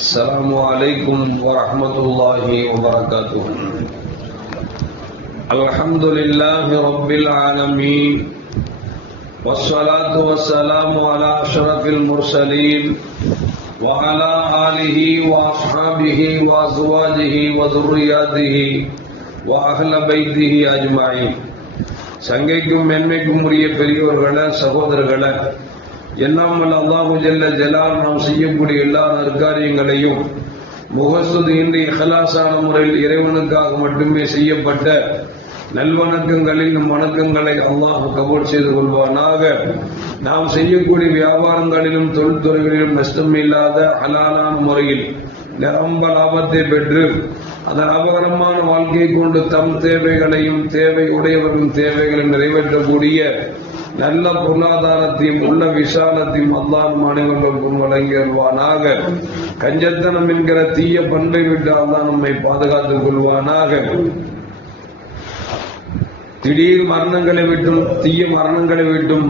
السلام عليكم ورحمة الله وبركاته. الحمد لله رب العالمين والصلاة والسلام على أشرف المرسلين وعلى آله وأصحابه وأزواجه وذرياته وأهل بيته أجمعين. சங்கைக்கும் மென்மைக்கும் உரிய பெரியவர்களே, சகோதரர்களே, எல்லாம் வல்ல அல்லாஹு ஜல்ல ஜலால் நாம் செய்யக்கூடிய எல்லா நற்காரியங்களையும் முகஸ்துதி இன்றி இஹ்லாஸான முறையில் இறைவனுக்காக மட்டுமே செய்யப்பட்ட நல்வணக்கங்களில் நம் வணக்கங்களை அல்லாஹ் கபூல் செய்து கொள்வானாக. நாம் செய்யக்கூடிய வியாபாரங்களிலும் தொழில்துறைகளிலும் நஷ்டம் இல்லாத ஹலாலான முறையில் நிரம்ப லாபத்தை பெற்று அந்த லாபகரமான வாழ்க்கையை கொண்டு தம் தேவைகளையும் தேவை உடையவர்களின் தேவைகளையும் நிறைவேற்றக்கூடிய நல்ல பொருளாதாரத்தையும் உள்ள விசாலத்தையும் அல்லாஹ் அனைவர்களுக்கும் வழங்கி வருவானாக. கஞ்சத்தனம் என்கிற தீய பண்பை விட்டு அல்லாஹ் நம்மை பாதுகாத்துக் கொள்வானாக. திடீர் மரணங்களை விட்டும் தீய மரணங்களை விட்டும்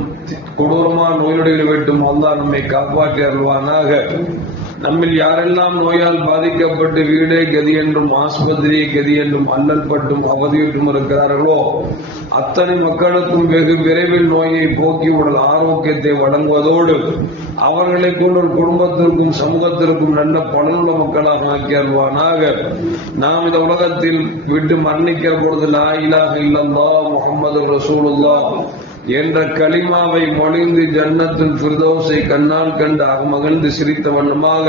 கொடூரமான நோய்களை விட்டும் அல்லாஹ் நம்மை காப்பாற்றி அருள்வானாக. நம்மில் யாரெல்லாம் நோயால் பாதிக்கப்பட்டு வீடே கதி என்றும் ஆஸ்பத்திரியை கதி என்றும் அல்லல் பட்டும் அவதியுற்றும் இருக்கிறார்களோ அத்தனை மக்களுக்கும் வெகு விரைவில் நோயை போக்கி உடல் ஆரோக்கியத்தை வழங்குவதோடு அவர்களை கொண்டு குடும்பத்திற்கும் சமூகத்திற்கும் நல்ல பலனுள்ள மக்களாக ஆக்கி அருள்வானாக. நாம் இந்த உலகத்தில் விட்டு மரணிக்கிற பொழுது லா இலாஹ இல்லல்லாஹ் முஹம்மது ரசூலுல்லாஹ் என்ற கலிமாவை மொழிந்து ஜன்னத்துல் ஃபிர்தௌஸை கண்ணால் கண்டு மகிழ்ந்து சிரித்த வண்ணமாக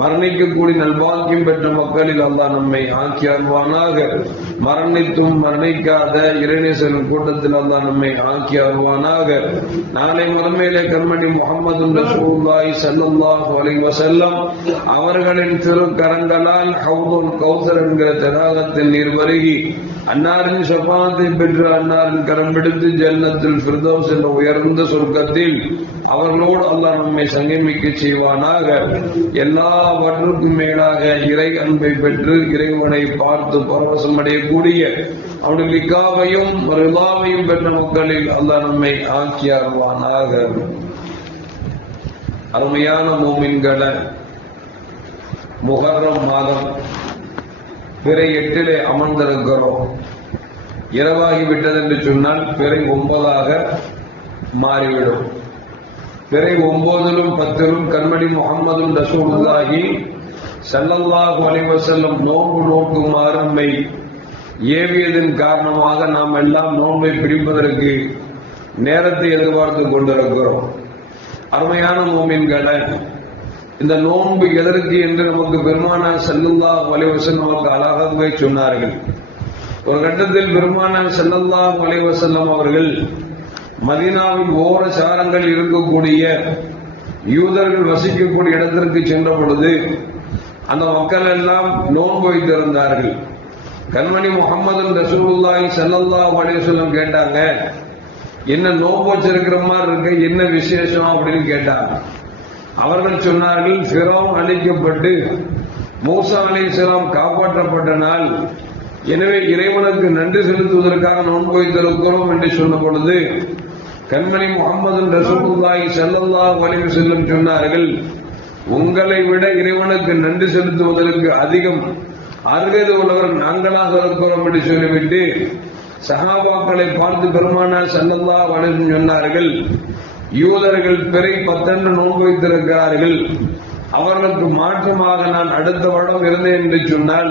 மரணிக்கக்கூடிய நல்பாக்கியம் பெற்ற மக்களில் அல்லாஹ் நம்மை ஆக்கி அருள்வானாக. மரணித்தும் மரணிக்காத இறைநேசரின் கூட்டத்தில் அல்லாஹ் நம்மை ஆக்கி அருள்வானாக. நாளை மறுமையிலே கண்மணி முஹம்மது ரசூலுல்லாஹி ஸல்லல்லாஹு அலைஹி வஸல்லம் அவர்களின் திருக்கரங்களால் ஹவுதுல் கௌசர் என்கிற தடாகத்தில் நீர் பருகி அன்னாரின் ஷஃபாஅத்தை பெற்று அன்னாரின் கரம் பிடித்து ஜன்னத்துல் ஃபிர்தௌஸ் என்ற உயர்ந்த சொர்க்கத்தில் அவர்களோடு அல்லாஹ் நம்மை சங்கமிக்க செய்வானாக. எல்லாவற்றுக்கும் மேலாக இறை அன்பை பெற்று இறைவனை பார்த்து பரவசம் அடையக்கூடிய அவனுடைய லிகாவையும் ரிலாவையும் பெற்ற மக்களில் அல்லாஹ் நம்மை ஆக்கி அருள்வானாக. அருமையான மூமின்களே, முஹர்ரம் மாதம் பிறை 8 அமர்ந்திருக்கிறோம். இரவாகிவிட்டது என்று சொன்னால் பிறை 9 மாறிவிடும். பிறை 9 10 கண்மணி முஹம்மது ரசூலுல்லாஹி ஸல்லல்லாஹு அலைஹி வஸல்லம் நோன்பு நோக்குமாறு நம்மை ஏவியதன் காரணமாக நாம் எல்லாம் நோன்பை பிடிப்பதற்கு நேரத்தை எதிர்பார்த்து கொண்டிருக்கிறோம். அருமையான மூமின்களே, இந்த நோன்பு எதற்கு என்று நமக்கு பெருமானார் ஸல்லல்லாஹு அலைஹி வஸல்லம் அவர்கள் அழகாகவே சொன்னார்கள். ஒரு கட்டத்தில் பெருமானார் ஸல்லல்லாஹு அலைஹி வஸல்லம் அவர்கள் மதீனாவின் ஓர சாரங்களில் இருக்கக்கூடிய யூதர்கள் வசிக்கக்கூடிய இடத்திற்கு சென்ற பொழுது அந்த மக்கள் எல்லாம் நோன்பு வைத்திருந்தார்கள். கண்மணி முஹம்மது ரசூலுல்லாஹி ஸல்லல்லாஹு அலைஹி வஸல்லம் கேட்டாங்க, என்ன நோன்பு வச்சிருக்கிற மாதிரி இருக்கு, என்ன விசேஷம் அப்படின்னு கேட்டாங்க. அவர்கள் சொன்னார்கள், ஃபிரௌன் அழிக்கப்பட்டு மூசா அலைஹிஸ்ஸலாம் காப்பாற்றப்பட்ட நாள், எனவே இறைவனுக்கு நன்றி செலுத்துவதற்காக நோன்பு வைத்திருக்கிறோம் என்று சொன்ன பொழுது கண்மணி முஹம்மது ரசூலுல்லாஹி ஸல்லல்லாஹு அலைஹி வஸல்லம் சொன்னார்கள், உங்களை விட இறைவனுக்கு நன்றி செலுத்துவதற்கு அதிகம் அருகதை உள்ளவர் நாங்களாக இருக்கிறோம் என்று சொல்லிவிட்டு சஹாபாக்களை பார்த்து பெருமானார் ஸல்லல்லாஹு அலைஹி வஸல்லம் சொன்னார்கள், யூதர்கள் பிறை 10 நோன்பு வைத்திருக்கிறார்கள், அவர்களுக்கு மாற்றமாக நான் அடுத்த வருடம் இருந்தேன் என்று சொன்னால்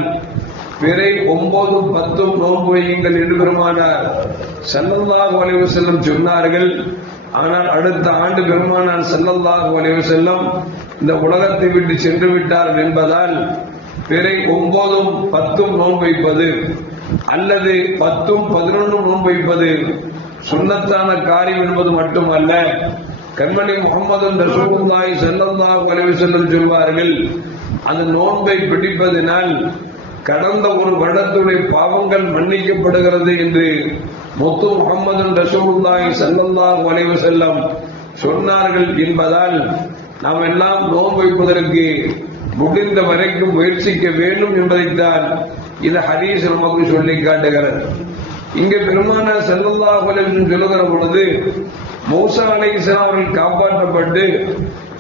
பிறை 9 10 நோன்பு வையுங்கள் என்று பெருமானார் ஸல்லல்லாஹு அலைஹி வஸல்லம் சொன்னார்கள். ஆனால் அடுத்த ஆண்டு பெருமானார் ஸல்லல்லாஹு அலைஹி வஸல்லம் இந்த உலகத்தை விட்டு சென்று விட்டார்கள் என்பதால் பிறை 9 10 நோன்பு வைப்பது அல்லது 10 11 நோன்பு வைப்பது சுன்னத்தான காரியம் என்பது மட்டுமல்ல, கண்மணி முஹம்மது ரசூலுல்லாஹி ஸல்லல்லாஹு அலைஹி வஸல்லம் சொல்வார்கள், அந்த நோன்பை பிடிப்பதனால் கடந்த ஒரு வருடத்துடைய பாவங்கள் மன்னிக்கப்படுகிறது என்று முத்து முஹம்மது ரசூலுல்லாஹி ஸல்லல்லாஹு அலைஹி வஸல்லம் சொன்னார்கள் என்பதால் நாம் எல்லாம் நோன்பு வைப்பதற்கு முடிந்த வரைக்கும் முயற்சிக்க வேண்டும் என்பதைத்தான் இந்த ஹதீஸ் நமக்கு சொல்லி காட்டுகிறது. இங்கு பெருமானார் ஸல்லல்லாஹு அலைஹி வஸல்லம் சொல்லுகிற பொழுது மூசா அலைஹிஸ்ஸலாம் அவர்கள் காப்பாற்றப்பட்டு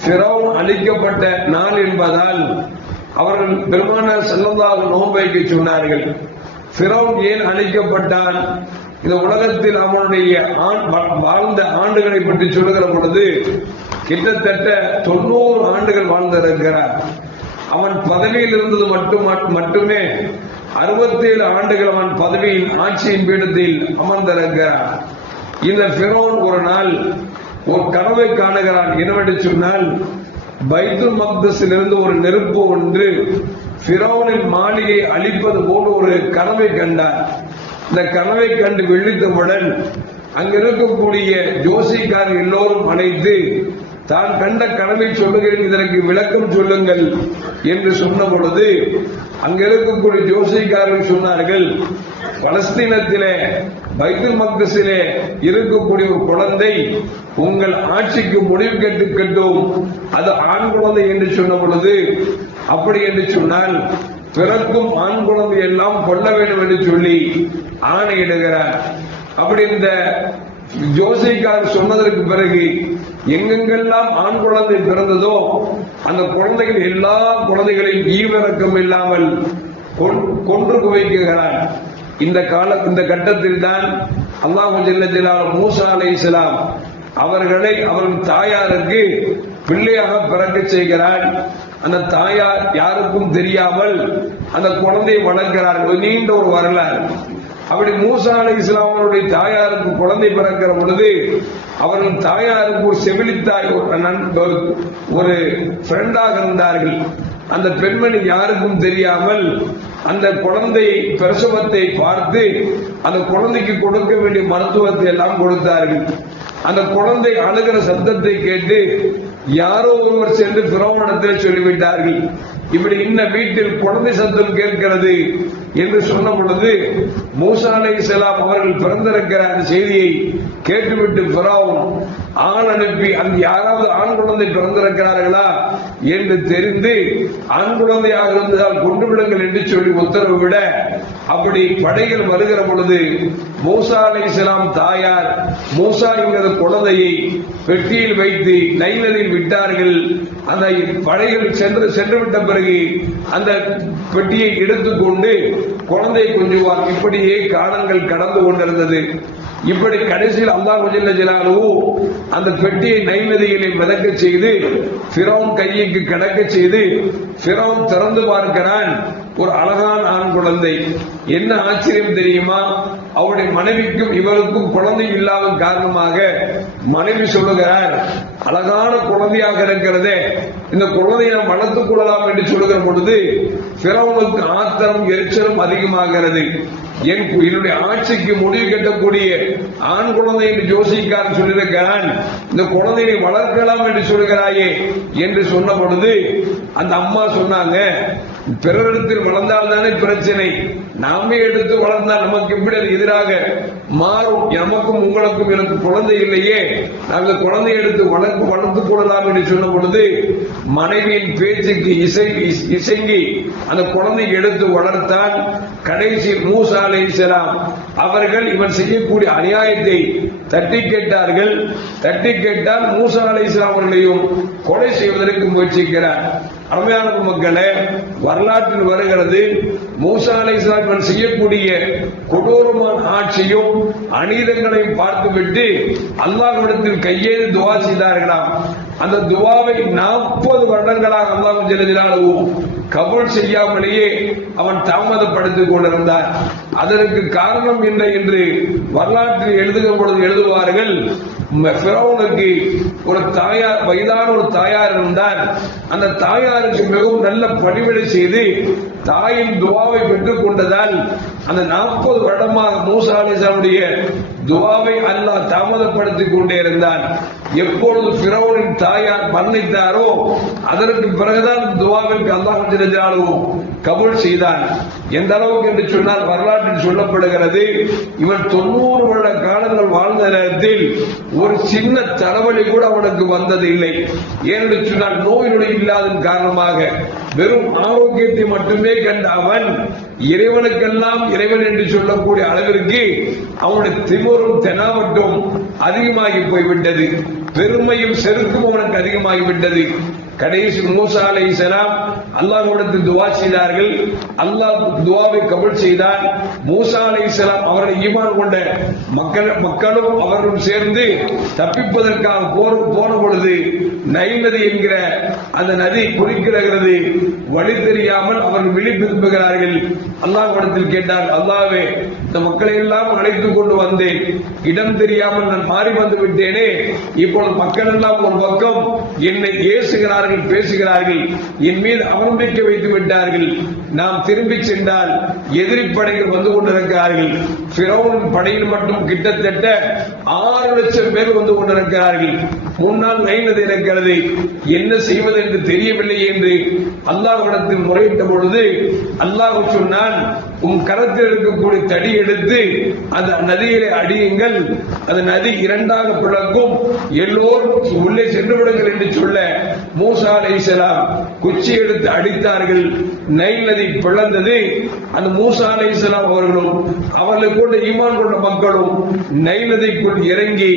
ஃபிரௌன் அழிக்கப்பட்ட நாள் என்பதால் அவர்கள் பெருமானார் ஸல்லல்லாஹு நோன்பு வைக்க சொன்னார்கள். ஃபிரௌன் ஏன் அழிக்கப்பட்டான்? இந்த உலகத்தில் அவனுடைய வாழ்ந்த ஆண்டுகளை பற்றி சொல்லுகிற பொழுது கிட்டத்தட்ட 90 ஆண்டுகள் வாழ்ந்திருக்கிறார். அவன் பதவியில் இருந்தது மட்டுமே 67 ஆண்டுகள் அவன் பதவியின் ஆட்சியின் பீடத்தில் அமர்ந்திருக்கிறார். இந்த ஃபிரௌன் ஒரு நாள் ஒரு கனவை காணுகிறான். என்னவென்று சொன்னால், பைத்துல் மக்தஸில் இருந்து ஒரு நெருப்பு ஒன்று ஃபிரௌனின் மாளிகை அழிப்பது போல ஒரு கனவை கண்டார். இந்த கனவை கண்டு விழித்தவுடன் அங்க இருக்கக்கூடிய ஜோசிக்காரர் எல்லோரும் அழைத்து தான் கண்ட கனவை சொல்லுகிறேன், இதற்கு விளக்கம் சொல்லுங்கள் என்று சொன்ன பொழுது அங்க இருக்கக்கூடிய ஜோசிக்காரர்கள் சொன்னார்கள், பலஸ்தீனத்திலே பைத்துல் மக்தஸிலே இருக்கக்கூடிய ஒரு குழந்தை உங்கள் ஆட்சிக்கு முடிவு கட்டும், அது ஆண் குழந்தை என்று சொன்ன பொழுது, அப்படி என்று சொன்னால் பிறக்கும் ஆண் குழந்தை எல்லாம் கொல்ல வேண்டும் என்று சொல்லி ஆணையிடுகிறார். அப்படி இந்த ஜோசிக்காரர் சொன்னதற்கு பிறகு எங்கெங்கெல்லாம் ஆண் குழந்தை பிறந்ததோ அந்த குழந்தைகள் எல்லா குழந்தைகளையும் ஈவிரக்கம் இல்லாமல் கொன்று குவிக்கிறார். இந்த கட்டத்தில் தான் அல்லாஹ் ஜல்ல ஜலாலுஹு மூசா அலைஹிஸ்ஸலாம் அவர்களை அவர்கள் தாயாருக்கு பிள்ளையாக பிறக்க செய்கிறார். அந்த தாயார் யாருக்கும் தெரியாமல் அந்த குழந்தையை வளர்க்கிறார்கள். நீண்ட ஒரு வரலாறு. அப்படி மூசா அலைஹிஸ்ஸலாம் அவருடைய தாயாருக்கு குழந்தை பிறக்கிற பொழுது அவர்கள் தாயாருக்கு ஒரு செவிலித்தாய் ஒரு ஃப்ரெண்டாக இருந்தார்கள். அந்த பெண்மணி யாருக்கும் தெரியாமல் அந்த குழந்தை பிரசவத்தை பார்த்து அந்த குழந்தைக்கு கொடுக்க வேண்டிய மருத்துவத்தை எல்லாம் கொடுத்தார்கள். அந்த குழந்தை அழுகிற சத்தத்தை கேட்டு யாரோ ஒருவர் சென்று ஃபிரௌனிடத்தில் சொல்லிவிட்டார்கள், இப்படி இன்ன வீட்டில் குழந்தை சத்தம் கேட்கிறது என்று சொன்ன பொழுது மூசா அலைஹிஸ்ஸலாம் அவர்கள் பிறந்திருக்கிற அந்த செய்தியை கேட்டுவிட்டு ஃபிரௌன் ஆண் அனுப்பி அந்த யாராவது ஆண் குழந்தை பிறந்திருக்கிறார்களா என்று தெரிந்து ஆண் குழந்தையாக இருந்தால் கொண்டு விடுங்கள் என்று சொல்லி உத்தரவிட, அப்படி படைகள் வருகிற பொழுது மூசா அலைஹிஸ்ஸலாம் தாயார் மூசா என்கிற குழந்தையை பெட்டியில் வைத்து நைல் நதியில் விட்டார்கள். அந்த படைகள் சென்று விட்ட பிறகு அந்த பெட்டியை எடுத்துக்கொண்டு குழந்தை கொஞ்சுவார். இப்படியே காலங்கள் கடந்து கொண்டிருந்தது. இப்படி கடைசியில் அல்லாஹ் ஜல்ல ஜலாலுஹு அந்த பெட்டியை நைல் நதியிலே மிதக்க செய்து ஃபிரௌன் கைக்கு கிடக்க செய்து ஃபிரௌன் திறந்து பார்க்கிறான், ஒரு அழகான ஆண் குழந்தை. என்ன ஆச்சரியம் தெரியுமா? அவருடைய மனைவிக்கும் இவருக்கும் குழந்தை இல்லாத காரணமாக மனைவி சொல்லுகிறார், அழகான குழந்தையாக இருக்கிறதே, இந்த குழந்தையை நாம் வளர்த்துக் கொள்ளலாம் என்று சொல்லுகிற பொழுது ஃபிரௌனுக்கு ஆத்திரம் எரிச்சலும் அதிகமாகிறது. என்னுடைய ஆட்சிக்கு முடிவு கட்டக்கூடிய ஆண் குழந்தை என்று ஜோசிக்காரன் சொல்லியிருக்கிறான், இந்த குழந்தையை வளர்க்கலாம் என்று சொல்லுகிறாயே என்று சொன்ன பொழுது அந்த அம்மா சொன்னாங்க, பிறரிடத்தில் வளர்ந்தால் தானே பிரச்சனை, நாமே எடுத்து வளர்ந்தால் நமக்கு எப்படி அது எதிராக மாறும், நமக்கும் உங்களுக்கும் எனக்கு குழந்தை இல்லையே, நாங்கள் குழந்தை எடுத்து வளர்த்துக் கொள்ளலாம் என்று சொன்ன பொழுது மனைவியின் பேச்சுக்கு இசைங்கி அந்த குழந்தை எடுத்து வளர்த்தான். கடைசி மூசா அலைஹிஸ்ஸலாம் அவர்கள் இவன் செய்யக்கூடிய அநியாயத்தை தட்டி கேட்டார்கள். தட்டி கேட்டால் மூசா அலைஹிஸ்ஸலாம் அவர்களையும் கொலை செய்வதற்கு முயற்சிக்கிறார். அருமையான மக்களே, வரலாற்றில் வருகிறது, மூசா அலைஹிஸ்ஸலாம் இவன் செய்யக்கூடிய கொடூரமான ஆட்சியும் அநீதங்களையும் பார்த்துவிட்டு அல்லாஹ்விடத்தில் கையேறி துவா செய்தார்களாம். அந்த துவாவை 40 வருடங்களாக அல்லாஹ் ஜல்ல ஜலாலுஹு கபூல் செய்யாமலேயே அவன் தாமதப்படுத்திக் கொண்டிருந்தார். அதற்கு காரணம் என்ன என்று வரலாற்றில் எழுதுகிற பொழுது எழுதுவார்கள், ஃபிரௌனுக்கு ஒரு தாயார், வயதான ஒரு தாயார் இருந்தார். அந்த தாயாருக்கு மிகவும் நல்ல பணிவிடை செய்து தாயின் துவாவை பெற்றுக் கொண்டதால் அந்த 40 வருடமாக மூசா அலைஹிஸ்ஸலாமுடைய துவாவை அல்லாஹ் தாமதப்படுத்திக் கொண்டே இருந்தான். எப்பொழுது ஃபிரௌனின் தாயார் மரணித்தாரோ அதற்கு பிறகுதான் துவாவிற்கு அல்லாஹ் ஜல்ல ஜலாலுஹு கபூல் செய்தான். எந்த அளவுக்கு என்று சொன்னால் வரலாற்றில் சொல்லப்படுகிறது, இவன் 90 வருட காலங்கள் வாழ்ந்த நேரத்தில் ஒரு சின்ன தலைவலி கூட அவனுக்கு வந்தது இல்லை. ஏனென்று சொன்னால் நோய் நொடி இல்லாத காரணமாக வெறும் ஆரோக்கியத்தை மட்டுமே கண்ட அவன் இறைவனுக்கெல்லாம் இறைவன் என்று சொல்லக்கூடிய அளவிற்கு அவனுடைய திமிரும் தெனாவட்டும் அதிகமாகி போய்விட்டது. பெருமையும் செருக்கும் அவனுக்கு அதிகமாகிவிட்டது. கடைசி மூசா அலைஹிஸ்ஸலாம் அல்லாஹ்விடத்தில் துஆ செய்தார்கள். அல்லாஹ் துஆவை கபூல் செய்தான். மூசா அலைஹிஸ்ஸலாம் அவரை ஈமான் கொண்ட மக்களும் அவர்களும் சேர்ந்து தப்பிப்பதற்காக போன பொழுது நைல் நதி என்கிற அந்த நதி குறுக்கிடுகிறது. வழி தெரியாமல் அவர்கள் விழிப்பிருப்புகிறார்கள். அல்லாஹ்விடத்தில் கேட்டார், அல்லாஹ்வே, இந்த மக்களை எல்லாம் அழைத்துக் கொண்டு வந்தேன், இடம் தெரியாமல் நான் மாறி வந்து விட்டேனே. இப்பொழுது மக்கள் எல்லாம் ஒரு பக்கம் என்னை ஏசுகிறார்கள், பேசுகிறார்கள், என் மீது அவநம்பிக்கை வைத்து விட்டார்கள். நாம் திரும்பி சென்றால் எதிரி படைகள் வந்து கொண்டிருக்கிறார்கள். ஃபிரௌன் படையில் மட்டும் கிட்டத்தட்ட 6 லட்சம் பேர் வந்து கொண்டிருக்கிறார்கள். முன்னால் நைல் நதி இருக்கிறது, என்ன செய்வது என்று தெரியவில்லை என்று அல்லாஹ்விடத்தில் முறையிட்ட பொழுது அல்லாஹ் சொன்னான், உன் கரத்தில் இருக்கக்கூடிய தடி எடுத்து அந்த நதியிலே அடியுங்கள், அந்த நதி 2ஆக பிளக்கும், எல்லோரும் உள்ளே சென்று விடுங்கள் என்று சொல்ல மூசா அலைஹிஸ்ஸலாம் குச்சி எடுத்து அடித்தார்கள். நைல் நதி பிளந்தது. அந்த மூசா அலைஹிஸ்ஸலாம் அவர்களும் அவர்களை கொண்ட ஈமான் கொண்ட மக்களும் நைல் நதிக்குள் இறங்கி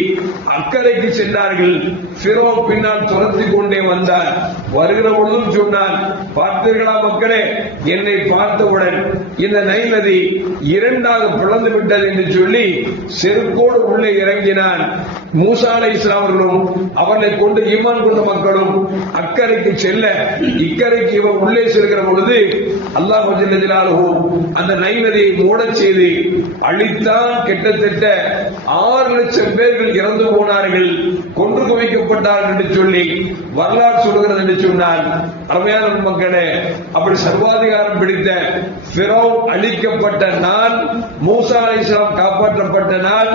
அக்கறைக்கு சென்றார்கள். ஃபிரௌன் பின்னால் துரத்தி கொண்டே வந்தார். வருகிற பொழுதும் சொன்னான், பார்த்தீர்களா மக்களே, என்னை பார்த்தவுடன் இந்த நைல் நதி 2ஆக பிளந்து விட்டது என்று சொல்லி செருக்கோடு உள்ளே இறங்கினான். மூசா அலைஹிஸ்ஸலாம் அவர்களும் அவர்களை கொண்டு ஈமான் கொண்ட மக்களும் அக்கறைக்கு செல்ல, இக்கரைக்கு இவன் உள்ளே செல்கிற பொழுது அல்லாஹ் ஜல்ல ஜலாலுஹு அந்த நைல் நதியை மூடச் செய்து அழித்தான். கிட்டத்தட்ட 6 லட்சம் பேர்கள் இறந்து போனார்கள், கொன்று குவிக்கப்பட்டார்கள் என்று சொல்லி வரலாறு சொல்கிறது என்று சொன்னார். அருமையான மக்களே, அப்படி சர்வாதிகாரம் பிடித்த ஃபிரௌன் அழிக்கப்பட்ட நாள், மூசா அலைஹிஸ்ஸலாம் காப்பாற்றப்பட்ட நாள்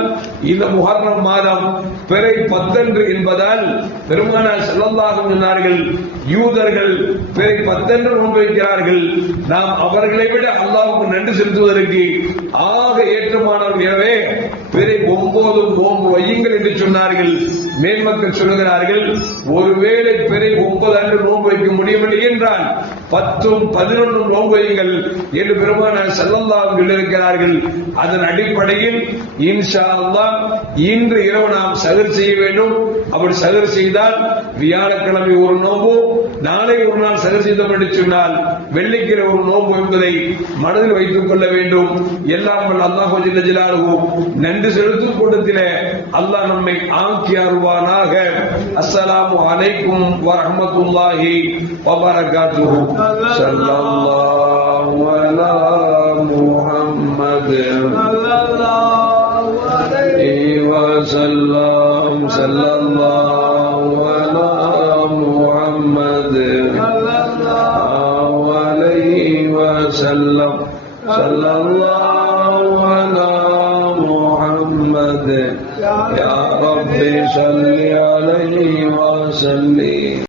இந்த முஹர்ரம் மாதம் பிறை 10 என்பதால் பெருமானார் ஸல்லல்லாஹு அலைஹி சொன்னார்கள், யூதர்கள் பிறை 10 நோன்பு வைக்கிறார்கள், நாம் அவர்களை விட அல்லாஹ்வுக்கு நன்றி செலுத்துவதற்கு ஆக ஏற்றமானவர். எனவே பிறை 9 நோன்பு வையுங்கள் என்று சொன்னார்கள். மேன்மக்கள் சொல்லுகிறார்கள், ஒருவேளை பிறை 9 அன்று நோன்பு வைக்க முடியவில்லை என்றால் 10, 11 நோன்பு வையுங்கள் என்று பெருமானார் ஸல்லல்லாஹு அலைஹி இருக்கிறார்கள். அதன் அடிப்படையில் இன்ஷா அல்லாஹ் இன்று இரவு நாம் சஹர் செய்ய வேண்டும். அப்படி சஹர் செய்தால் வியாழக்கிழமை ஒரு நோன்பு, நாளை ஒரு நாள் சஹர் செய்தோம் என்று சொன்னால் வெள்ளிக்கிழமை ஒரு நோன்பு என்பதை மனதில் வைத்துக் கொள்ள வேண்டும். எல்லாம் அல்லாஹ் ஜல்ல ஜலாலுஹு நன்றி செலுத்தும் கூட்டத்திலே அல்லாஹ் நம்மை ஆக்கி அருள்வானாக. அஸ்ஸலாமு அலைக்கும் வரஹ்மத்துல்லாஹி வபரகாத்துஹு. ஸல்லல்லாஹு அலா முஹம்மத் ஸல்லல்லாஹு அலைஹி வஸல்லம். ஸல்லல்லாஹு அலா முஹம்மத் ஸல்லல்லாஹு அலைஹி வஸல்லம். ஸல்லல்லாஹு அலா முஹம்மத். யா ரப்பி ஸல்லி அலைஹி வஸல்லிம்.